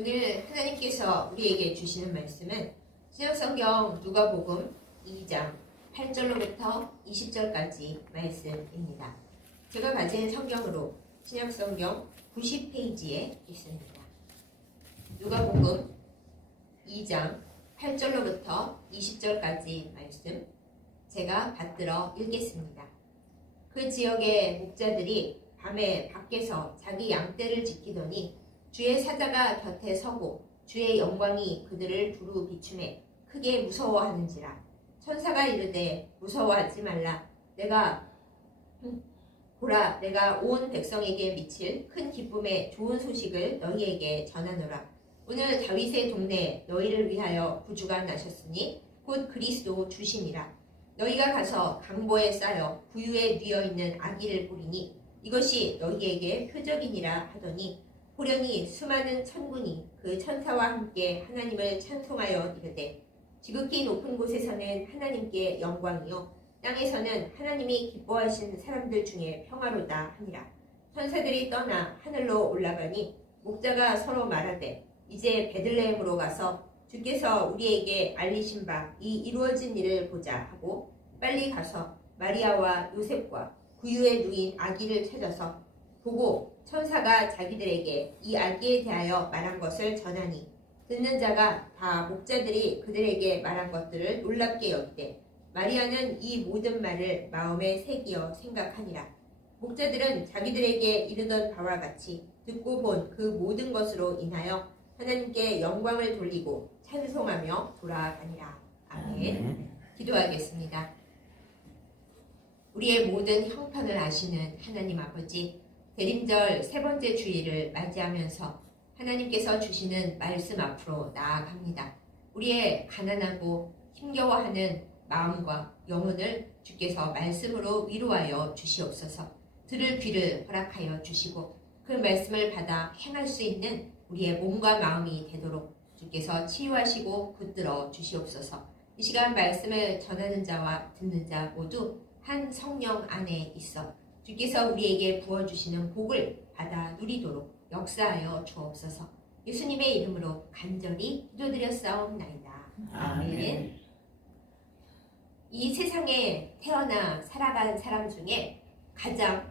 오늘 하나님께서 우리에게 주시는 말씀은 신약성경 누가복음 2장 8절로부터 20절까지 말씀입니다. 제가 가진 성경으로 신약성경 90페이지에 있습니다. 누가복음 2장 8절로부터 20절까지 말씀 제가 받들어 읽겠습니다. 그 지역의 목자들이 밤에 밖에서 자기 양떼를 지키더니 주의 사자가 곁에 서고 주의 영광이 그들을 두루 비추매 크게 무서워하는지라. 천사가 이르되 무서워하지 말라. 보라, 내가 온 백성에게 미칠 큰 기쁨의 좋은 소식을 너희에게 전하노라. 오늘 다윗의 동네에 너희를 위하여 구주가 나셨으니 곧 그리스도 주시니라. 너희가 가서 강보에 쌓여 구유에 뉘어있는 아기를 보리니 이것이 너희에게 표적이니라 하더니 호련히 수많은 천군이 그 천사와 함께 하나님을 찬송하여 이르되 지극히 높은 곳에서는 하나님께 영광이요 땅에서는 하나님이 기뻐하신 사람들 중에 평화로다 하니라. 천사들이 떠나 하늘로 올라가니 목자가 서로 말하되 이제 베들레헴으로 가서 주께서 우리에게 알리신 바 이 이루어진 일을 보자 하고 빨리 가서 마리아와 요셉과 구유에 누인 아기를 찾아서 보고 천사가 자기들에게 이 아기에 대하여 말한 것을 전하니 듣는 자가 다 목자들이 그들에게 말한 것들을 놀랍게 여기되 마리아는 이 모든 말을 마음에 새기어 생각하니라. 목자들은 자기들에게 이르던 바와 같이 듣고 본 그 모든 것으로 인하여 하나님께 영광을 돌리고 찬송하며 돌아가니라. 아멘. 기도하겠습니다. 우리의 모든 형편을 아시는 하나님 아버지, 대림절 세 번째 주일을 맞이하면서 하나님께서 주시는 말씀 앞으로 나아갑니다. 우리의 가난하고 힘겨워하는 마음과 영혼을 주께서 말씀으로 위로하여 주시옵소서. 들을 귀를 허락하여 주시고 그 말씀을 받아 행할 수 있는 우리의 몸과 마음이 되도록 주께서 치유하시고 붙들어 주시옵소서. 이 시간 말씀을 전하는 자와 듣는 자 모두 한 성령 안에 있어 주께서 우리에게 부어주시는 복을 받아 누리도록 역사하여 주옵소서. 예수님의 이름으로 간절히 기도드렸사옵나이다. 아멘. 이 세상에 태어나 살아간 사람 중에 가장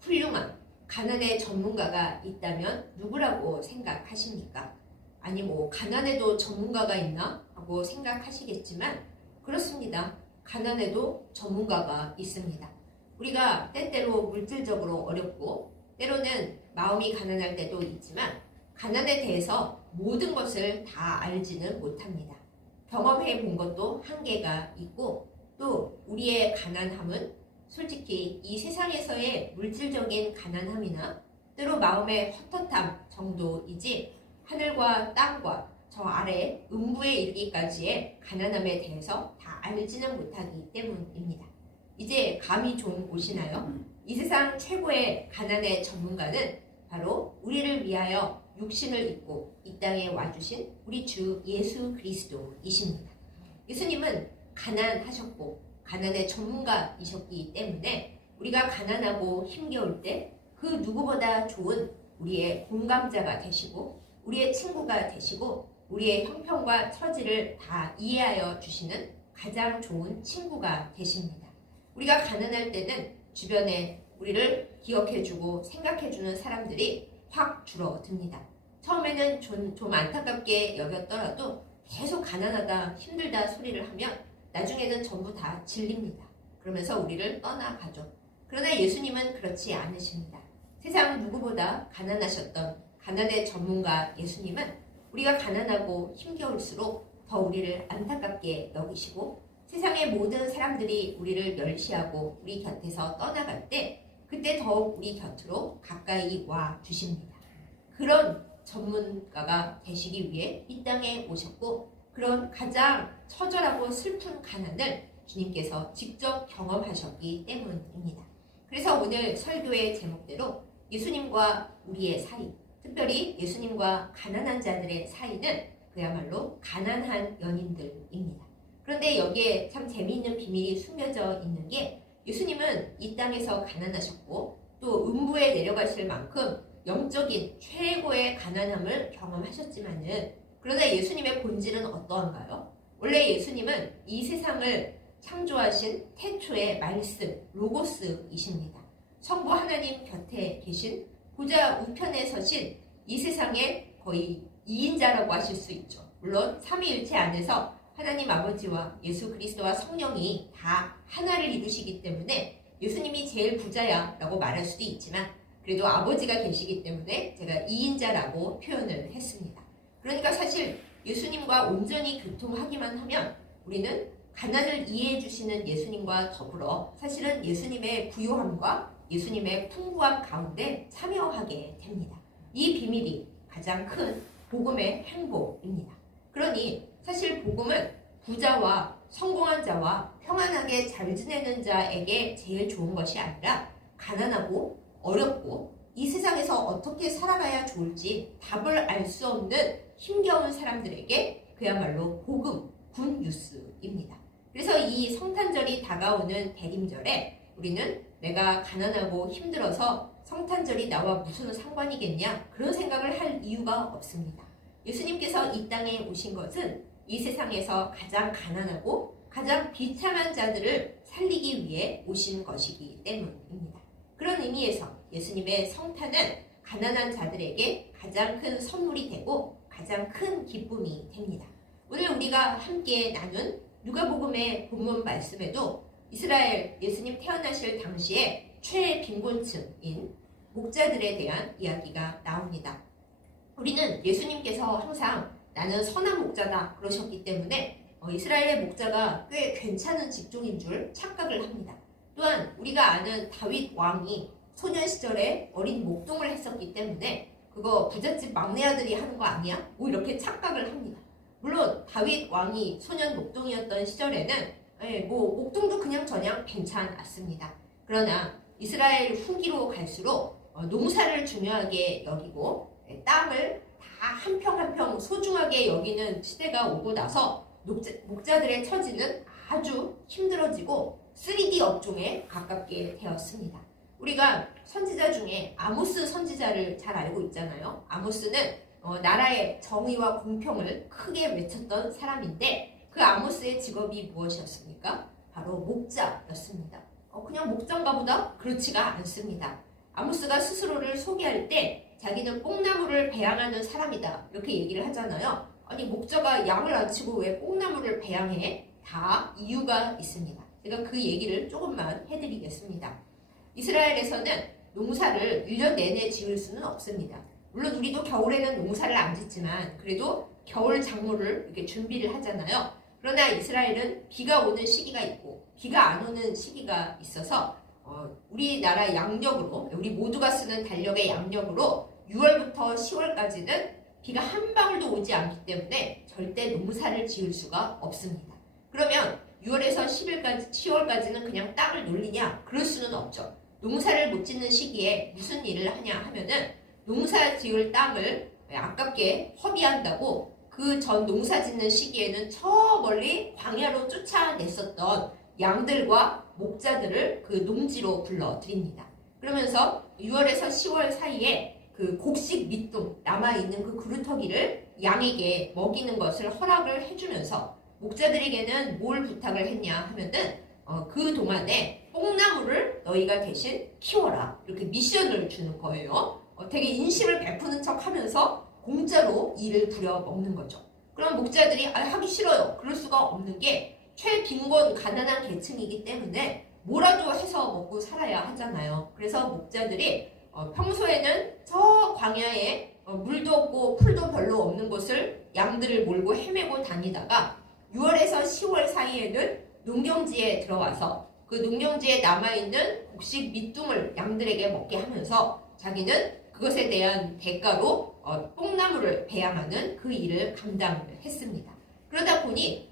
훌륭한 가난의 전문가가 있다면 누구라고 생각하십니까? 아니 가난에도 전문가가 있나? 하고 생각하시겠지만 그렇습니다. 가난에도 전문가가 있습니다. 우리가 때때로 물질적으로 어렵고 때로는 마음이 가난할 때도 있지만 가난에 대해서 모든 것을 다 알지는 못합니다. 경험해 본 것도 한계가 있고 또 우리의 가난함은 솔직히 이 세상에서의 물질적인 가난함이나 때로 마음의 헛헛함 정도이지 하늘과 땅과 저 아래 음부에 이르기까지의 가난함에 대해서 다 알지는 못하기 때문입니다. 이제 감이 좀 오시나요? 이 세상 최고의 가난의 전문가는 바로 우리를 위하여 육신을 입고 이 땅에 와주신 우리 주 예수 그리스도이십니다. 예수님은 가난하셨고 가난의 전문가이셨기 때문에 우리가 가난하고 힘겨울 때 그 누구보다 좋은 우리의 공감자가 되시고 우리의 친구가 되시고 우리의 형편과 처지를 다 이해하여 주시는 가장 좋은 친구가 되십니다. 우리가 가난할 때는 주변에 우리를 기억해주고 생각해주는 사람들이 확 줄어듭니다. 처음에는 좀 안타깝게 여겼더라도 계속 가난하다 힘들다 소리를 하면 나중에는 전부 다 질립니다. 그러면서 우리를 떠나가죠. 그러나 예수님은 그렇지 않으십니다. 세상 누구보다 가난하셨던 가난의 전문가 예수님은 우리가 가난하고 힘겨울수록 더 우리를 안타깝게 여기시고 세상의 모든 사람들이 우리를 멸시하고 우리 곁에서 떠나갈 때 그때 더욱 우리 곁으로 가까이 와 주십니다. 그런 전문가가 되시기 위해 이 땅에 오셨고 그런 가장 처절하고 슬픈 가난을 주님께서 직접 경험하셨기 때문입니다. 그래서 오늘 설교의 제목대로 예수님과 우리의 사이, 특별히 예수님과 가난한 자들의 사이는 그야말로 가난한 연인들입니다. 그런데 여기에 참 재미있는 비밀이 숨겨져 있는 게 예수님은 이 땅에서 가난하셨고 또 음부에 내려가실 만큼 영적인 최고의 가난함을 경험하셨지만은 그러나 예수님의 본질은 어떠한가요? 원래 예수님은 이 세상을 창조하신 태초의 말씀, 로고스이십니다. 성부 하나님 곁에 계신 보좌 우편에 서신 이 세상의 거의 2인자라고 하실 수 있죠. 물론 삼위일체 안에서 하나님 아버지와 예수 그리스도와 성령이 다 하나를 이루시기 때문에 예수님이 제일 부자야 라고 말할 수도 있지만 그래도 아버지가 계시기 때문에 제가 2인자라고 표현을 했습니다. 그러니까 사실 예수님과 온전히 교통하기만 하면 우리는 가난을 이해해 주시는 예수님과 더불어 사실은 예수님의 부요함과 예수님의 풍부함 가운데 참여하게 됩니다. 이 비밀이 가장 큰 복음의 행복입니다. 그러니 사실 복음은 부자와 성공한 자와 평안하게 잘 지내는 자에게 제일 좋은 것이 아니라 가난하고 어렵고 이 세상에서 어떻게 살아가야 좋을지 답을 알 수 없는 힘겨운 사람들에게 그야말로 복음, 굿뉴스입니다. 그래서 이 성탄절이 다가오는 대림절에 우리는 내가 가난하고 힘들어서 성탄절이 나와 무슨 상관이겠냐 그런 생각을 할 이유가 없습니다. 예수님께서 이 땅에 오신 것은 이 세상에서 가장 가난하고 가장 비참한 자들을 살리기 위해 오신 것이기 때문입니다. 그런 의미에서 예수님의 성탄은 가난한 자들에게 가장 큰 선물이 되고 가장 큰 기쁨이 됩니다. 오늘 우리가 함께 나눈 누가복음의 본문 말씀에도 이스라엘 예수님 태어나실 당시에 최빈곤층인 목자들에 대한 이야기가 나옵니다. 우리는 예수님께서 항상 나는 선한 목자다 그러셨기 때문에 이스라엘의 목자가 꽤 괜찮은 직종인 줄 착각을 합니다. 또한 우리가 아는 다윗 왕이 소년 시절에 어린 목동을 했었기 때문에 그거 부잣집 막내 아들이 하는 거 아니야? 뭐 이렇게 착각을 합니다. 물론 다윗 왕이 소년 목동이었던 시절에는 뭐 목동도 그냥 저냥 괜찮았습니다. 그러나 이스라엘 후기로 갈수록 농사를 중요하게 여기고 땅을 다 한 평 한 평 소중하게 여기는 시대가 오고 나서 목자들의 처지는 아주 힘들어지고 3D 업종에 가깝게 되었습니다. 우리가 선지자 중에 아모스 선지자를 잘 알고 있잖아요. 아모스는 나라의 정의와 공평을 크게 외쳤던 사람인데 그 아모스의 직업이 무엇이었습니까? 바로 목자였습니다. 그냥 목자인가 보다? 그렇지가 않습니다. 아모스가 스스로를 소개할 때 자기는 뽕나무를 배양하는 사람이다 이렇게 얘기를 하잖아요. 아니 목자가 양을 안 치고 왜 뽕나무를 배양해? 다 이유가 있습니다. 제가 그 얘기를 조금만 해드리겠습니다. 이스라엘에서는 농사를 1년 내내 지을 수는 없습니다. 물론 우리도 겨울에는 농사를 안 짓지만 그래도 겨울 작물을 이렇게 준비를 하잖아요. 그러나 이스라엘은 비가 오는 시기가 있고 비가 안 오는 시기가 있어서 우리나라 양력으로 우리 모두가 쓰는 달력의 양력으로 6월부터 10월까지는 비가 한 방울도 오지 않기 때문에 절대 농사를 지을 수가 없습니다. 그러면 6월에서 10월까지는 그냥 땅을 놀리냐? 그럴 수는 없죠. 농사를 못 짓는 시기에 무슨 일을 하냐 하면은 농사 지을 땅을 아깝게 허비한다고 그 전 농사 짓는 시기에는 저 멀리 광야로 쫓아냈었던 양들과 목자들을 그 농지로 불러들입니다. 그러면서 6월에서 10월 사이에 그 곡식 밑둥 남아있는 그 그루터기를 양에게 먹이는 것을 허락을 해주면서 목자들에게는 뭘 부탁을 했냐 하면은 그 동안에 뽕나무를 너희가 대신 키워라 이렇게 미션을 주는 거예요. 되게 인심을 베푸는 척 하면서 공짜로 일을 부려먹는 거죠. 그럼 목자들이 하기 싫어요. 그럴 수가 없는 게 최빈곤 가난한 계층이기 때문에 뭐라도 해서 먹고 살아야 하잖아요. 그래서 목자들이 평소에는 저 광야에 물도 없고 풀도 별로 없는 곳을 양들을 몰고 헤매고 다니다가 6월에서 10월 사이에는 농경지에 들어와서 그 농경지에 남아있는 곡식 밑둥을 양들에게 먹게 하면서 자기는 그것에 대한 대가로 뽕나무를 배양하는 그 일을 감당을 했습니다. 그러다 보니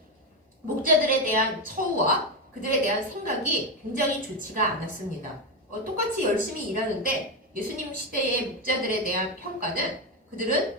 목자들에 대한 처우와 그들에 대한 생각이 굉장히 좋지가 않았습니다. 똑같이 열심히 일하는데 예수님 시대의 목자들에 대한 평가는 그들은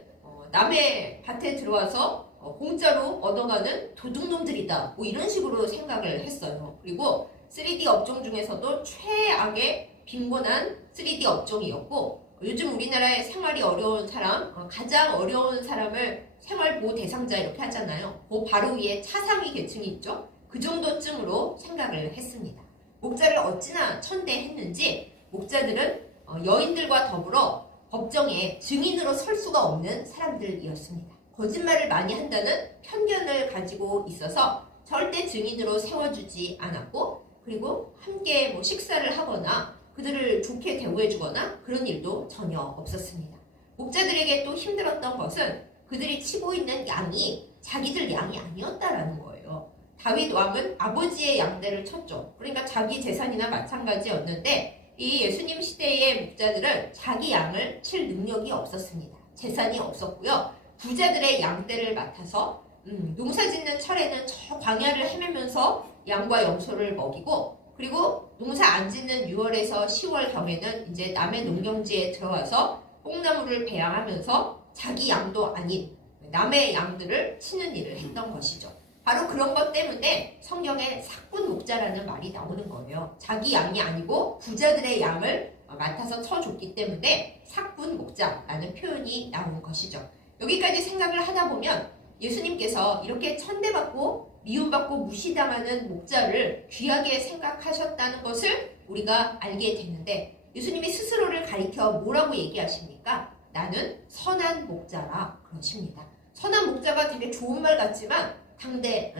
남의 밭에 들어와서 공짜로 얻어가는 도둑놈들이다 뭐 이런 식으로 생각을 했어요. 그리고 3D 업종 중에서도 최악의 빈곤한 3D 업종이었고 요즘 우리나라의 생활이 어려운 사람, 가장 어려운 사람을 생활보호 대상자 이렇게 하잖아요. 그 바로 위에 차상위 계층이 있죠. 그 정도쯤으로 생각을 했습니다. 목자를 어찌나 천대했는지 목자들은 여인들과 더불어 법정에 증인으로 설 수가 없는 사람들이었습니다. 거짓말을 많이 한다는 편견을 가지고 있어서 절대 증인으로 세워주지 않았고, 그리고 함께 식사를 하거나 그들을 좋게 대우해주거나 그런 일도 전혀 없었습니다. 목자들에게 또 힘들었던 것은 그들이 치고 있는 양이 자기들 양이 아니었다라는 거예요. 다윗 왕은 아버지의 양들을 쳤죠. 그러니까 자기 재산이나 마찬가지였는데 이 예수님 시대의 목자들은 자기 양을 칠 능력이 없었습니다. 재산이 없었고요. 부자들의 양떼를 맡아서 농사짓는 철에는 저 광야를 헤매면서 양과 염소를 먹이고, 그리고 농사 안 짓는 6월에서 10월경에는 이제 남의 농경지에 들어와서 뽕나무를 배양하면서 자기 양도 아닌 남의 양들을 치는 일을 했던 것이죠. 바로 그런 것 때문에 성경에 삭군 목자라는 말이 나오는 거예요. 자기 양이 아니고 부자들의 양을 맡아서 쳐줬기 때문에 삭군 목자라는 표현이 나온 것이죠. 여기까지 생각을 하다 보면 예수님께서 이렇게 천대받고 미움받고 무시당하는 목자를 귀하게 생각하셨다는 것을 우리가 알게 되는데, 예수님이 스스로를 가리켜 뭐라고 얘기하십니까? 나는 선한 목자라 그러십니다. 선한 목자가 되게 좋은 말 같지만 당대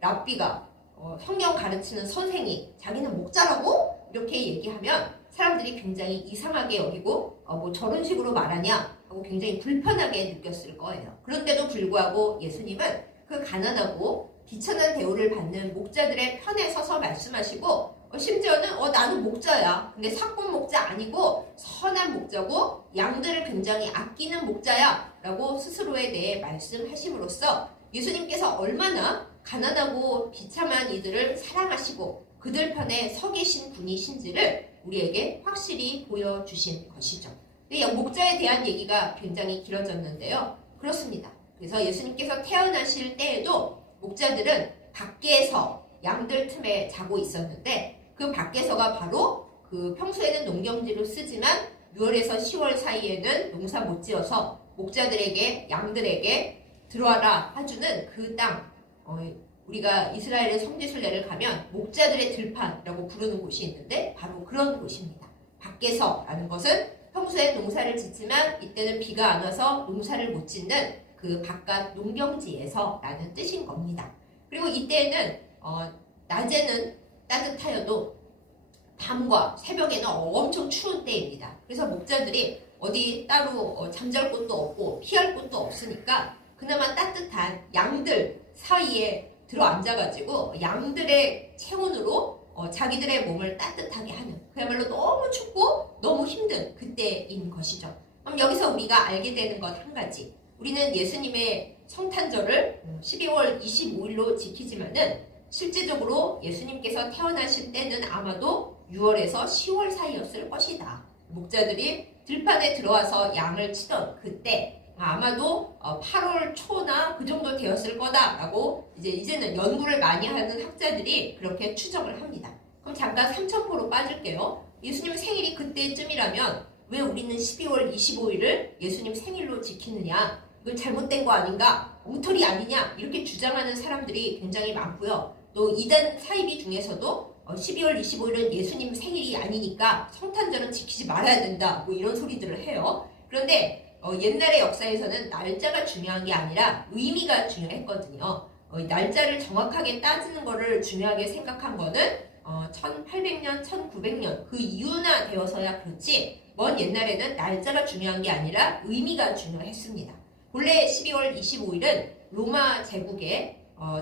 랍비가 성경 가르치는 선생이 자기는 목자라고 이렇게 얘기하면 사람들이 굉장히 이상하게 여기고 뭐 저런 식으로 말하냐 하고 굉장히 불편하게 느꼈을 거예요. 그런데도 불구하고 예수님은 그 가난하고 비천한 대우를 받는 목자들의 편에 서서 말씀하시고, 심지어는 나는 목자야. 근데 삭군 목자 아니고 선한 목자고 양들을 굉장히 아끼는 목자야 라고 스스로에 대해 말씀하심으로써 예수님께서 얼마나 가난하고 비참한 이들을 사랑하시고 그들 편에 서 계신 분이신지를 우리에게 확실히 보여주신 것이죠. 목자에 대한 얘기가 굉장히 길어졌는데요. 그렇습니다. 그래서 예수님께서 태어나실 때에도 목자들은 밖에서 양들 틈에 자고 있었는데, 그 밖에서가 바로 그 평소에는 농경지로 쓰지만 6월에서 10월 사이에는 농사 못 지어서 목자들에게 양들에게 들어와라 해주는 그 땅, 우리가 이스라엘의 성지순례를 가면 목자들의 들판이라고 부르는 곳이 있는데 바로 그런 곳입니다. 밖에서라는 것은 평소에 농사를 짓지만 이때는 비가 안 와서 농사를 못 짓는 그 바깥 농경지에서 라는 뜻인 겁니다. 그리고 이때는 낮에는 따뜻하여도 밤과 새벽에는 엄청 추운 때입니다. 그래서 목자들이 어디 따로 잠잘 곳도 없고 피할 곳도 없으니까 그나마 따뜻한 양들 사이에 들어앉아가지고 양들의 체온으로 자기들의 몸을 따뜻하게 하는, 그야말로 너무 춥고 너무 힘든 그때인 것이죠. 그럼 여기서 우리가 알게 되는 것 한 가지, 우리는 예수님의 성탄절을 12월 25일로 지키지만은 실제적으로 예수님께서 태어나실 때는 아마도 6월에서 10월 사이였을 것이다. 목자들이 들판에 들어와서 양을 치던 그때 아마도 8월 초나 그 정도 되었을 거다라고 이제는 연구를 많이 하는 학자들이 그렇게 추정을 합니다. 그럼 잠깐 삼천포로 빠질게요. 예수님 생일이 그때쯤이라면 왜 우리는 12월 25일을 예수님 생일로 지키느냐? 이건 잘못된 거 아닌가? 엉터리 아니냐? 이렇게 주장하는 사람들이 굉장히 많고요. 또 이단 사이비 중에서도 12월 25일은 예수님 생일이 아니니까 성탄절은 지키지 말아야 된다. 뭐 이런 소리들을 해요. 그런데 옛날의 역사에서는 날짜가 중요한 게 아니라 의미가 중요했거든요. 날짜를 정확하게 따지는 거를 중요하게 생각한 거는 1800년, 1900년 그 이후나 되어서야 그렇지, 먼 옛날에는 날짜가 중요한 게 아니라 의미가 중요했습니다. 본래 12월 25일은 로마 제국의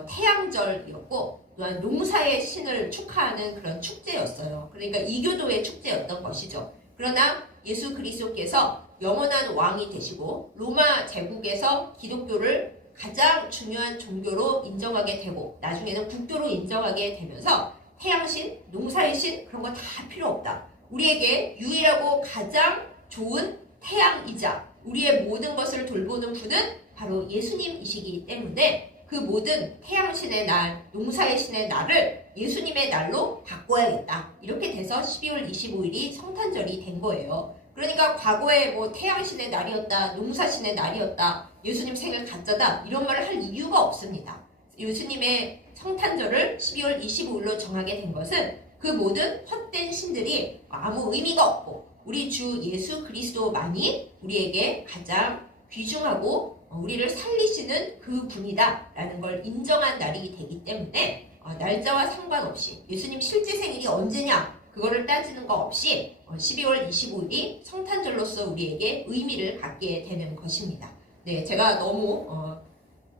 태양절이었고 또한 농사의 신을 축하하는 그런 축제였어요. 그러니까 이교도의 축제였던 것이죠. 그러나 예수 그리스도께서 영원한 왕이 되시고 로마 제국에서 기독교를 가장 중요한 종교로 인정하게 되고 나중에는 국교로 인정하게 되면서 태양신, 농사의 신 그런 거 다 필요 없다. 우리에게 유일하고 가장 좋은 태양이자 우리의 모든 것을 돌보는 분은 바로 예수님이시기 때문에 그 모든 태양신의 날, 농사의 신의 날을 예수님의 날로 바꿔야겠다. 이렇게 돼서 12월 25일이 성탄절이 된 거예요. 그러니까 과거에 뭐 태양신의 날이었다, 농사신의 날이었다, 예수님 생일 가짜다 이런 말을 할 이유가 없습니다. 예수님의 성탄절을 12월 25일로 정하게 된 것은 그 모든 헛된 신들이 아무 의미가 없고 우리 주 예수 그리스도만이 우리에게 가장 귀중하고 우리를 살리시는 그 분이다 라는 걸 인정한 날이 되기 때문에 날짜와 상관없이 예수님 실제 생일이 언제냐 그거를 따지는 거 없이 12월 25일이 성탄절로서 우리에게 의미를 갖게 되는 것입니다. 네, 제가 너무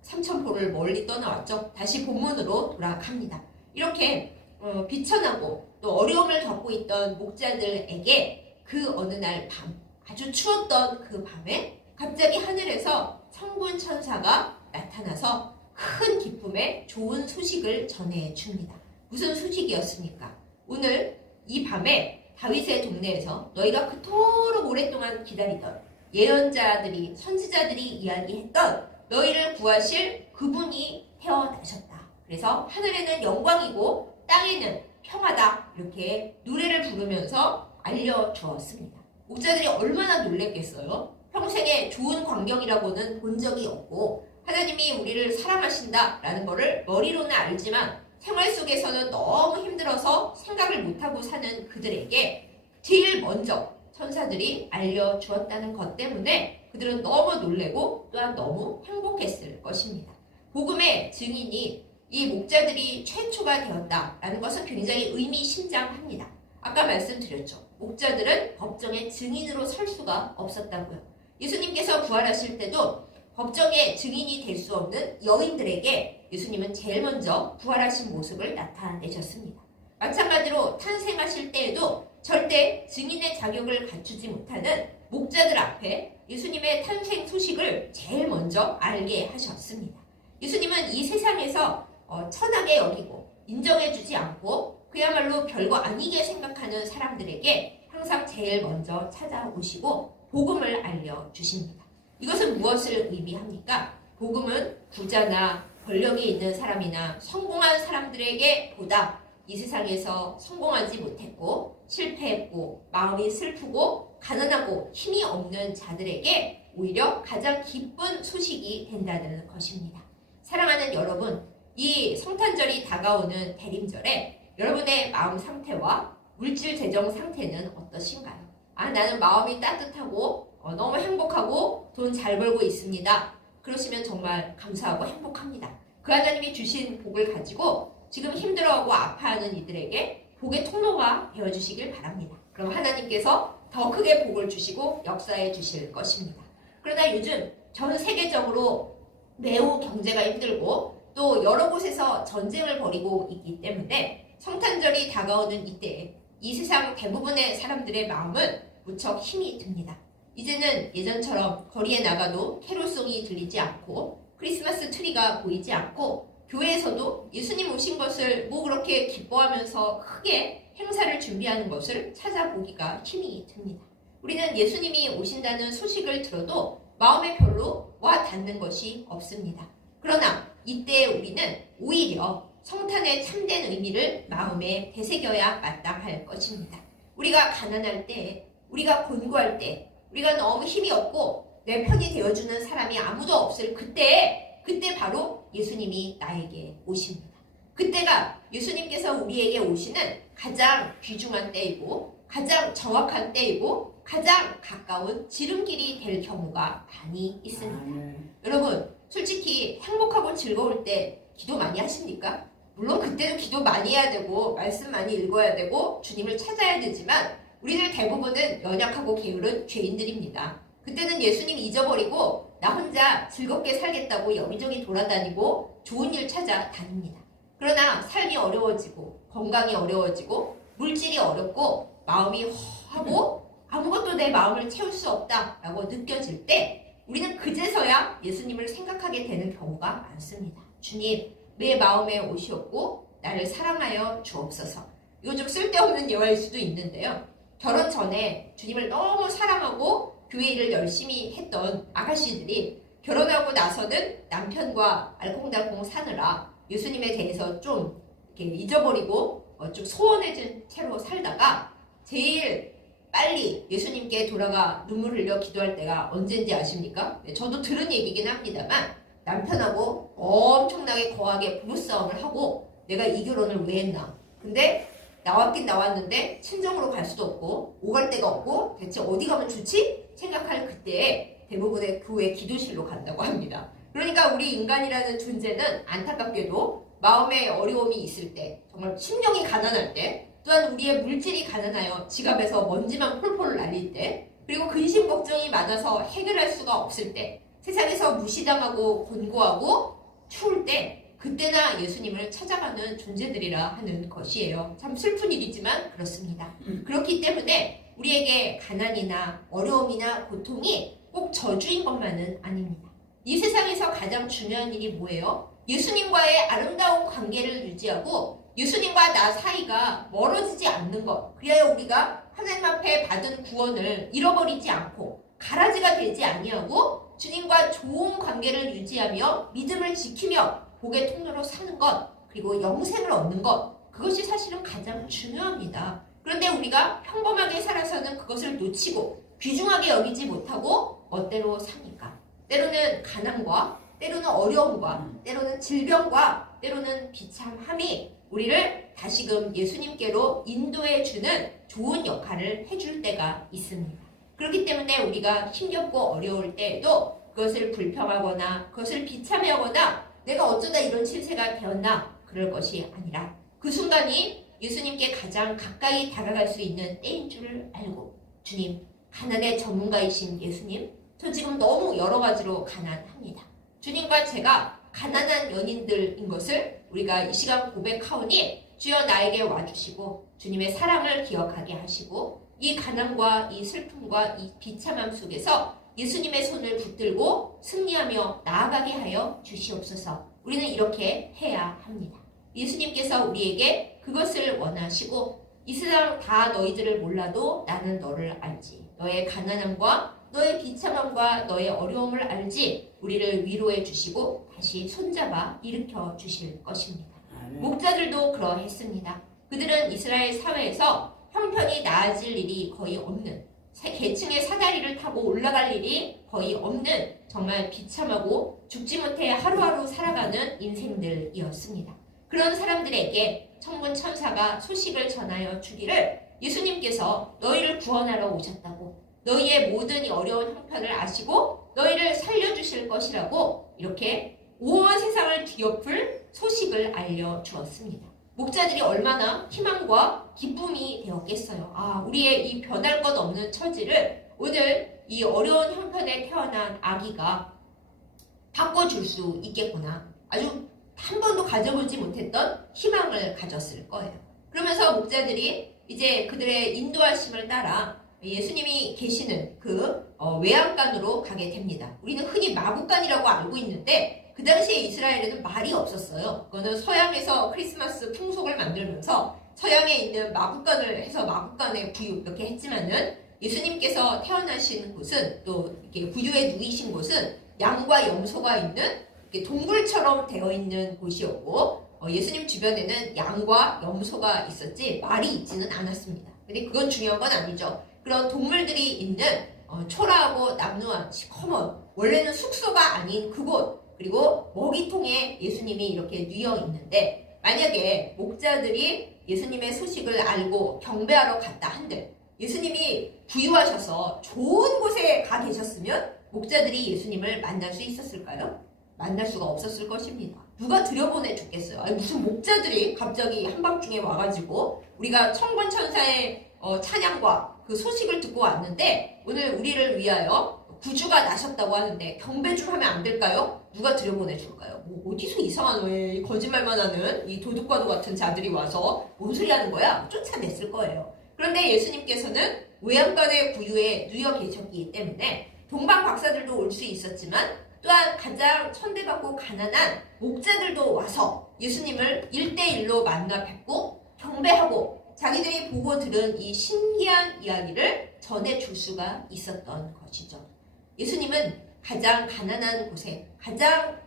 삼천포를 멀리 떠나왔죠. 다시 본문으로 돌아갑니다. 이렇게 비천하고 또 어려움을 겪고 있던 목자들에게 그 어느 날 밤, 아주 추웠던 그 밤에 갑자기 하늘에서 성군 천사가 나타나서 큰 기쁨의 좋은 소식을 전해줍니다. 무슨 소식이었습니까? 오늘 이 밤에 다윗의 동네에서 너희가 그토록 오랫동안 기다리던 예언자들이 선지자들이 이야기했던 너희를 구하실 그분이 태어나셨다. 그래서 하늘에는 영광이고 땅에는 평화다. 이렇게 노래를 부르면서 알려주었습니다. 목자들이 얼마나 놀랬겠어요? 평생에 좋은 광경이라고는 본 적이 없고 하나님이 우리를 사랑하신다라는 것을 머리로는 알지만 생활 속에서는 너무 힘들어서 생각을 못하고 사는 그들에게 제일 먼저 천사들이 알려주었다는 것 때문에 그들은 너무 놀래고 또한 너무 행복했을 것입니다. 복음의 증인이 이 목자들이 최초가 되었다라는 것은 굉장히 의미심장합니다. 아까 말씀드렸죠. 목자들은 법정의 증인으로 설 수가 없었다고요. 예수님께서 부활하실 때도 법정의 증인이 될 수 없는 여인들에게 예수님은 제일 먼저 부활하신 모습을 나타내셨습니다. 마찬가지로 탄생하실 때에도 절대 증인의 자격을 갖추지 못하는 목자들 앞에 예수님의 탄생 소식을 제일 먼저 알게 하셨습니다. 예수님은 이 세상에서 천하게 여기고 인정해주지 않고 그야말로 별거 아니게 생각하는 사람들에게 항상 제일 먼저 찾아오시고 복음을 알려주십니다. 이것은 무엇을 의미합니까? 복음은 부자나 권력이 있는 사람이나 성공한 사람들에게 보다 이 세상에서 성공하지 못했고 실패했고 마음이 슬프고 가난하고 힘이 없는 자들에게 오히려 가장 기쁜 소식이 된다는 것입니다. 사랑하는 여러분, 이 성탄절이 다가오는 대림절에 여러분의 마음 상태와 물질 재정 상태는 어떠신가요? 나는 마음이 따뜻하고 너무 행복하고 돈 잘 벌고 있습니다. 그러시면 정말 감사하고 행복합니다. 그 하나님이 주신 복을 가지고 지금 힘들어하고 아파하는 이들에게 복의 통로가 되어주시길 바랍니다. 그럼 하나님께서 더 크게 복을 주시고 역사해 주실 것입니다. 그러나 요즘 전 세계적으로 매우 경제가 힘들고 또 여러 곳에서 전쟁을 벌이고 있기 때문에 성탄절이 다가오는 이때에 이 세상 대부분의 사람들의 마음은 무척 힘이 듭니다. 이제는 예전처럼 거리에 나가도 캐롤송이 들리지 않고 크리스마스 트리가 보이지 않고 교회에서도 예수님 오신 것을 뭐 그렇게 기뻐하면서 크게 행사를 준비하는 것을 찾아보기가 힘이 듭니다. 우리는 예수님이 오신다는 소식을 들어도 마음에 별로 와 닿는 것이 없습니다. 그러나 이때 우리는 오히려 성탄의 참된 의미를 마음에 되새겨야 마땅할 것입니다. 우리가 가난할 때, 우리가 곤고할 때, 우리가 너무 힘이 없고 내 편이 되어주는 사람이 아무도 없을 그때 바로 예수님이 나에게 오십니다. 그때가 예수님께서 우리에게 오시는 가장 귀중한 때이고 가장 정확한 때이고 가장 가까운 지름길이 될 경우가 많이 있습니다. 여러분, 솔직히 행복하고 즐거울 때 기도 많이 하십니까? 물론 그때도 기도 많이 해야 되고 말씀 많이 읽어야 되고 주님을 찾아야 되지만 우리들 대부분은 연약하고 게으른 죄인들입니다. 그때는 예수님 잊어버리고 나 혼자 즐겁게 살겠다고 여기저기 돌아다니고 좋은 일 찾아 다닙니다. 그러나 삶이 어려워지고 건강이 어려워지고 물질이 어렵고 마음이 허하고 아무것도 내 마음을 채울 수 없다라고 느껴질 때 우리는 그제서야 예수님을 생각하게 되는 경우가 많습니다. 주님, 내 마음에 오시옵고 나를 사랑하여 주옵소서. 이거 좀 쓸데없는 예화일 수도 있는데요. 결혼 전에 주님을 너무 사랑하고 교회 일을 열심히 했던 아가씨들이 결혼하고 나서는 남편과 알콩달콩 사느라 예수님에 대해서 좀 이렇게 잊어버리고 좀 소원해진 채로 살다가 제일 빨리 예수님께 돌아가 눈물 흘려 기도할 때가 언제인지 아십니까? 네, 저도 들은 얘기긴 합니다만 남편하고 엄청나게 거하게 부부싸움을 하고 내가 이 결혼을 왜 했나. 근데 나왔긴 나왔는데 친정으로 갈 수도 없고 오갈 데가 없고 대체 어디 가면 좋지? 생각할 그때에 대부분의 교회 기도실로 간다고 합니다. 그러니까 우리 인간이라는 존재는 안타깝게도 마음에 어려움이 있을 때, 정말 심령이 가난할 때, 또한 우리의 물질이 가난하여 지갑에서 먼지만 폴폴 날릴 때, 그리고 근심 걱정이 많아서 해결할 수가 없을 때, 세상에서 무시당하고 곤고하고 추울 때, 그때나 예수님을 찾아가는 존재들이라 하는 것이에요. 참 슬픈 일이지만 그렇습니다. 그렇기 때문에 우리에게 가난이나 어려움이나 고통이 꼭 저주인 것만은 아닙니다. 이 세상에서 가장 중요한 일이 뭐예요? 예수님과의 아름다운 관계를 유지하고 예수님과 나 사이가 멀어지지 않는 것. 그래야 우리가 하나님 앞에 받은 구원을 잃어버리지 않고 가라지가 되지 아니하고 주님과 좋은 관계를 유지하며 믿음을 지키며 복의 통로로 사는 것, 그리고 영생을 얻는 것, 그것이 사실은 가장 중요합니다. 그런데 우리가 평범하게 살아서는 그것을 놓치고 귀중하게 여기지 못하고 멋대로 사니까 때로는 가난과 때로는 어려움과 때로는 질병과 때로는 비참함이 우리를 다시금 예수님께로 인도해주는 좋은 역할을 해줄 때가 있습니다. 그렇기 때문에 우리가 힘겹고 어려울 때에도 그것을 불평하거나 그것을 비참해하거나 내가 어쩌다 이런 신세가 되었나 그럴 것이 아니라 그 순간이 예수님께 가장 가까이 다가갈 수 있는 때인 줄을 알고 주님, 가난의 전문가이신 예수님, 저 지금 너무 여러 가지로 가난합니다. 주님과 제가 가난한 연인들인 것을 우리가 이 시간 고백하오니 주여 나에게 와주시고 주님의 사랑을 기억하게 하시고 이 가난과 이 슬픔과 이 비참함 속에서 예수님의 손을 붙들고 승리하며 나아가게 하여 주시옵소서. 우리는 이렇게 해야 합니다. 예수님께서 우리에게 그것을 원하시고 이 세상 다 너희들을 몰라도 나는 너를 알지. 너의 가난함과 너의 비참함과 너의 어려움을 알지. 우리를 위로해 주시고 다시 손잡아 일으켜 주실 것입니다. 목자들도 그러했습니다. 그들은 이스라엘 사회에서 형편이 나아질 일이 거의 없는 계층의 사다리를 타고 올라갈 일이 거의 없는 정말 비참하고 죽지 못해 하루하루 살아가는 인생들이었습니다. 그런 사람들에게 천군 천사가 소식을 전하여 주기를 예수님께서 너희를 구원하러 오셨다고 너희의 모든 이 어려운 형편을 아시고 너희를 살려주실 것이라고 이렇게 온 세상을 뒤엎을 소식을 알려주었습니다. 목자들이 얼마나 희망과 기쁨이 되었겠어요. 아, 우리의 이 변할 것 없는 처지를 오늘 이 어려운 형편에 태어난 아기가 바꿔줄 수 있겠구나. 아주 한 번도 가져보지 못했던 희망을 가졌을 거예요. 그러면서 목자들이 이제 그들의 인도하심을 따라 예수님이 계시는 그 외양간으로 가게 됩니다. 우리는 흔히 마구간이라고 알고 있는데 그 당시에 이스라엘에는 말이 없었어요. 그거는 서양에서 크리스마스 풍속을 만들면서 서양에 있는 마구간을 해서 마구간에 구유 이렇게 했지만은 예수님께서 태어나신 곳은 또 이렇게 구유에 누이신 곳은 양과 염소가 있는 동굴처럼 되어 있는 곳이었고 예수님 주변에는 양과 염소가 있었지 말이 있지는 않았습니다. 근데 그건 중요한 건 아니죠. 그런 동물들이 있는 초라하고 남루한 시커먼 원래는 숙소가 아닌 그곳 그리고 먹이통에 예수님이 이렇게 누워 있는데 만약에 목자들이 예수님의 소식을 알고 경배하러 갔다 한들 예수님이 부유하셔서 좋은 곳에 가 계셨으면 목자들이 예수님을 만날 수 있었을까요? 만날 수가 없었을 것입니다. 누가 들여보내 줬겠어요? 아니, 무슨 목자들이 갑자기 한밤중에 와가지고 우리가 천군천사의 찬양과 그 소식을 듣고 왔는데 오늘 우리를 위하여 구주가 나셨다고 하는데 경배 좀 하면 안 될까요? 누가 들여보내줄까요? 뭐 어디서 이상한 왜 거짓말만 하는 이 도둑과도 같은 자들이 와서 뭔 소리 하는 거야? 쫓아냈을 거예요. 그런데 예수님께서는 외양간의 구유에 누워 계셨기 때문에 동방 박사들도 올 수 있었지만 또한 가장 천대받고 가난한 목자들도 와서 예수님을 1대1로 만나 뵙고 경배하고 자기들이 보고 들은 이 신기한 이야기를 전해줄 수가 있었던 것이죠. 예수님은 가장 가난한 곳에 가장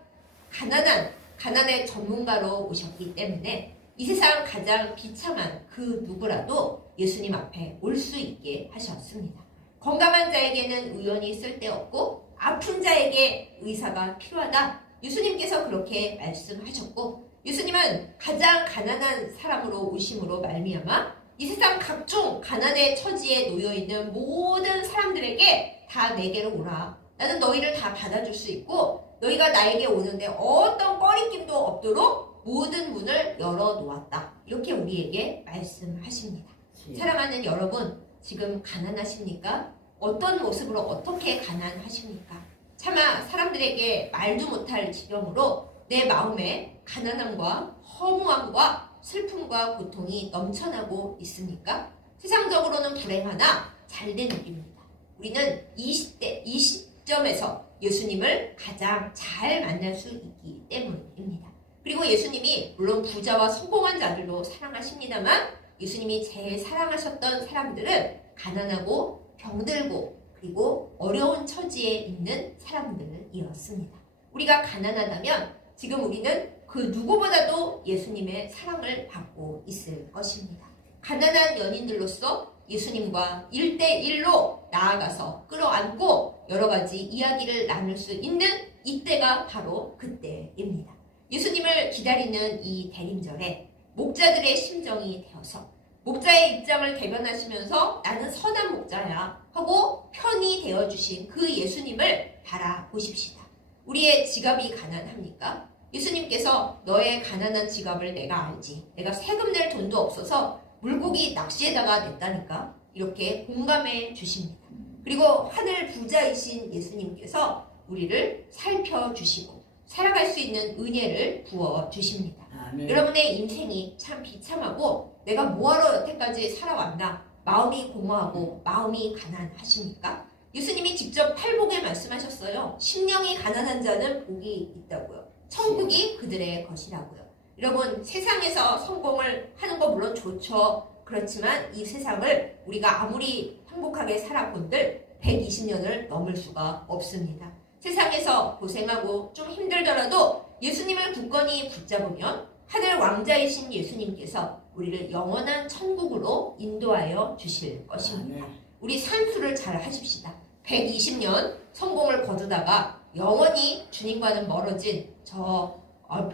가난의 전문가로 오셨기 때문에 이 세상 가장 비참한 그 누구라도 예수님 앞에 올 수 있게 하셨습니다. 건강한 자에게는 의원이 쓸데없고 아픈 자에게 의사가 필요하다. 예수님께서 그렇게 말씀하셨고, 예수님은 가장 가난한 사람으로 오심으로 말미암아 이 세상 각종 가난의 처지에 놓여있는 모든 사람들에게 다 내게로 오라. 나는 너희를 다 받아줄 수 있고 너희가 나에게 오는데 어떤 꺼리낌도 없도록 모든 문을 열어놓았다. 이렇게 우리에게 말씀하십니다. 사랑하는 여러분, 지금 가난하십니까? 어떤 모습으로 어떻게 가난하십니까? 차마 사람들에게 말도 못할 지경으로 내 마음에 가난함과 허무함과 슬픔과 고통이 넘쳐나고 있습니까? 세상적으로는 불행하나 잘된 일입니다. 우리는 이 시점에서 예수님을 가장 잘 만날 수 있기 때문입니다. 그리고 예수님이 물론 부자와 성공한 자들도 사랑하십니다만 예수님이 제일 사랑하셨던 사람들은 가난하고 병들고 그리고 어려운 처지에 있는 사람들이었습니다. 우리가 가난하다면 지금 우리는 그 누구보다도 예수님의 사랑을 받고 있을 것입니다. 가난한 연인들로서 예수님과 1대1로 나아가서 끌어안고 여러 가지 이야기를 나눌 수 있는 이때가 바로 그때입니다. 예수님을 기다리는 이 대림절에 목자들의 심정이 되어서 목자의 입장을 대변하시면서 나는 선한 목자야 하고 편이 되어주신 그 예수님을 바라보십시다. 우리의 지갑이 가난합니까? 예수님께서 너의 가난한 지갑을 내가 알지. 내가 세금 낼 돈도 없어서 물고기 낚시에다가 냈다니까. 이렇게 공감해 주십니다. 그리고 하늘 부자이신 예수님께서 우리를 살펴주시고 살아갈 수 있는 은혜를 부어주십니다. 아멘. 여러분의 인생이 참 비참하고 내가 뭐하러 여태까지 살아왔나 마음이 공허하고 마음이 가난하십니까? 예수님이 직접 팔복에 말씀하셨어요. 심령이 가난한 자는 복이 있다고요. 천국이 그들의 것이라고요. 여러분, 세상에서 성공을 하는 거 물론 좋죠. 그렇지만 이 세상을 우리가 아무리 행복하게 살아본들 120년을 넘을 수가 없습니다. 세상에서 고생하고 좀 힘들더라도 예수님을 굳건히 붙잡으면 하늘 왕자이신 예수님께서 우리를 영원한 천국으로 인도하여 주실 것입니다. 우리 산수를 잘 하십시다. 120년 성공을 거두다가 영원히 주님과는 멀어진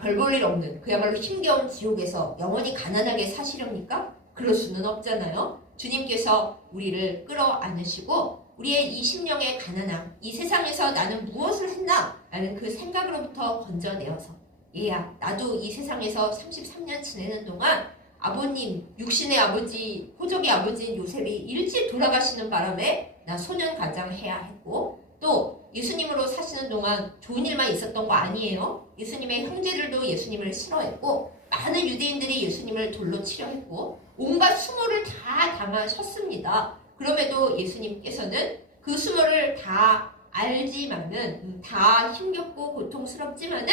별 볼 일 없는 그야말로 힘겨운 지옥에서 영원히 가난하게 사시렵니까? 그럴 수는 없잖아요. 주님께서 우리를 끌어안으시고 우리의 이 심령의 가난함, 이 세상에서 나는 무엇을 했나? 라는 그 생각으로부터 건져내어서 얘야, 나도 이 세상에서 33년 지내는 동안 아버님, 육신의 아버지, 호적의 아버지인 요셉이 일찍 돌아가시는 바람에 나 소년 가장해야 했고 또 예수님으로 사시는 동안 좋은 일만 있었던 거 아니에요. 예수님의 형제들도 예수님을 싫어했고 많은 유대인들이 예수님을 돌로 치려 했고 온갖 수모를 다 당하셨습니다. 그럼에도 예수님께서는 그 수모를 다 알지만은 다 힘겹고 고통스럽지만은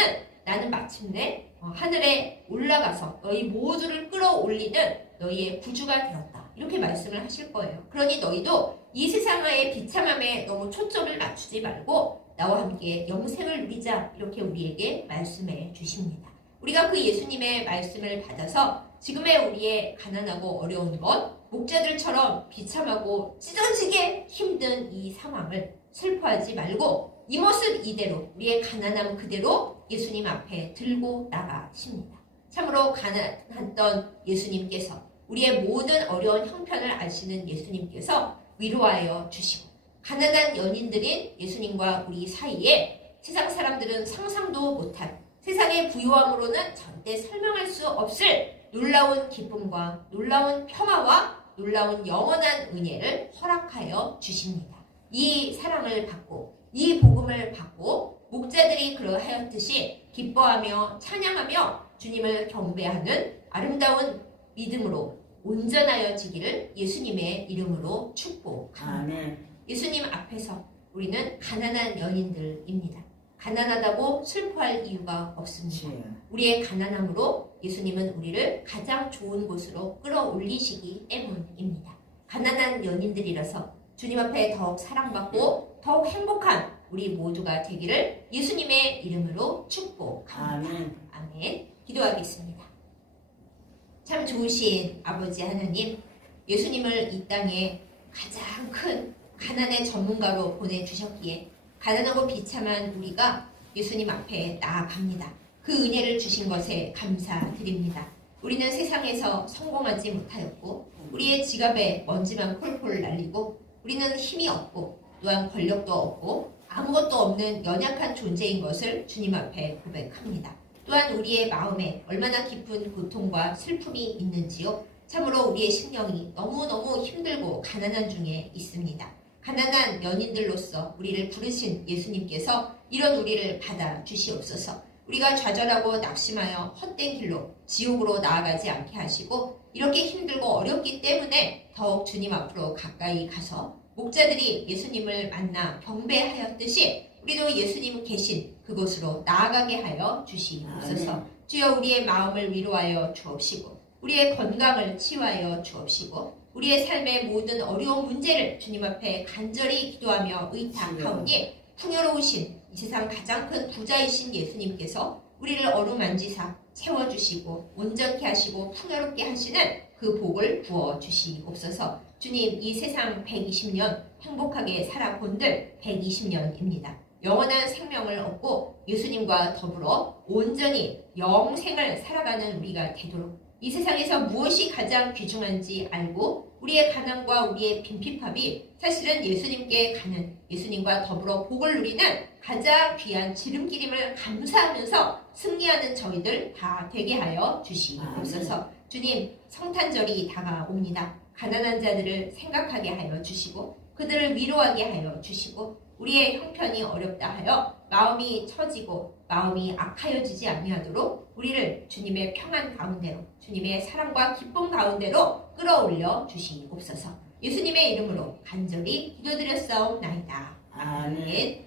나는 마침내 하늘에 올라가서 너희 모두를 끌어올리는 너희의 구주가 되었다. 이렇게 말씀을 하실 거예요. 그러니 너희도 이 세상의 비참함에 너무 초점을 맞추지 말고 나와 함께 영생을 누리자. 이렇게 우리에게 말씀해 주십니다. 우리가 그 예수님의 말씀을 받아서 지금의 우리의 가난하고 어려운 것, 목자들처럼 비참하고 찢어지게 힘든 이 상황을 슬퍼하지 말고 이 모습 이대로 우리의 가난함 그대로 예수님 앞에 들고 나가십니다. 참으로 가난했던 예수님께서 우리의 모든 어려운 형편을 아시는 예수님께서 위로하여 주시고 가난한 연인들인 예수님과 우리 사이에 세상 사람들은 상상도 못한 세상의 부유함으로는 절대 설명할 수 없을 놀라운 기쁨과 놀라운 평화와 놀라운 영원한 은혜를 허락하여 주십니다. 이 사랑을 받고 이 복음을 받고 목자들이 그러하였듯이 기뻐하며 찬양하며 주님을 경배하는 아름다운 믿음으로 온전하여지기를 예수님의 이름으로 축복합니다. 예수님 앞에서 우리는 가난한 연인들입니다. 가난하다고 슬퍼할 이유가 없습니다. 우리의 가난함으로 예수님은 우리를 가장 좋은 곳으로 끌어올리시기 때문입니다. 가난한 연인들이라서 주님 앞에 더욱 사랑받고 더욱 행복한 우리 모두가 되기를 예수님의 이름으로 축복합니다. 아멘. 기도하겠습니다. 참 좋으신 아버지 하나님, 예수님을 이 땅에 가장 큰 가난의 전문가로 보내주셨기에 가난하고 비참한 우리가 예수님 앞에 나아갑니다. 그 은혜를 주신 것에 감사드립니다. 우리는 세상에서 성공하지 못하였고 우리의 지갑에 먼지만 폴폴 날리고 우리는 힘이 없고 또한 권력도 없고 아무것도 없는 연약한 존재인 것을 주님 앞에 고백합니다. 또한 우리의 마음에 얼마나 깊은 고통과 슬픔이 있는지요. 참으로 우리의 심령이 너무너무 힘들고 가난한 중에 있습니다. 가난한 연인들로서 우리를 부르신 예수님께서 이런 우리를 받아주시옵소서. 우리가 좌절하고 낙심하여 헛된 길로 지옥으로 나아가지 않게 하시고 이렇게 힘들고 어렵기 때문에 더욱 주님 앞으로 가까이 가서 목자들이 예수님을 만나 경배하였듯이 우리도 예수님 계신 그곳으로 나아가게 하여 주시옵소서. 주여 우리의 마음을 위로하여 주옵시고 우리의 건강을 치유하여 주옵시고 우리의 삶의 모든 어려운 문제를 주님 앞에 간절히 기도하며 의탁하오니 풍요로우신 이 세상 가장 큰 부자이신 예수님께서 우리를 어루만지사 채워주시고 온전케 하시고 풍요롭게 하시는 그 복을 부어주시옵소서. 주님, 이 세상 120년 행복하게 살아본들 120년입니다. 영원한 생명을 얻고 예수님과 더불어 온전히 영생을 살아가는 우리가 되도록 이 세상에서 무엇이 가장 귀중한지 알고 우리의 가난과 우리의 빈핍함이 사실은 예수님께 가는 예수님과 더불어 복을 누리는 가장 귀한 지름길임을 감사하면서 승리하는 저희들 다 되게 하여 주시옵소서. 주님, 성탄절이 다가옵니다. 가난한 자들을 생각하게 하여 주시고 그들을 위로하게 하여 주시고 우리의 형편이 어렵다 하여 마음이 처지고 마음이 악하여지지 아니하도록 우리를 주님의 평안 가운데로 주님의 사랑과 기쁨 가운데로 끌어올려 주시옵소서. 예수님의 이름으로 간절히 기도드렸사옵나이다. 아멘.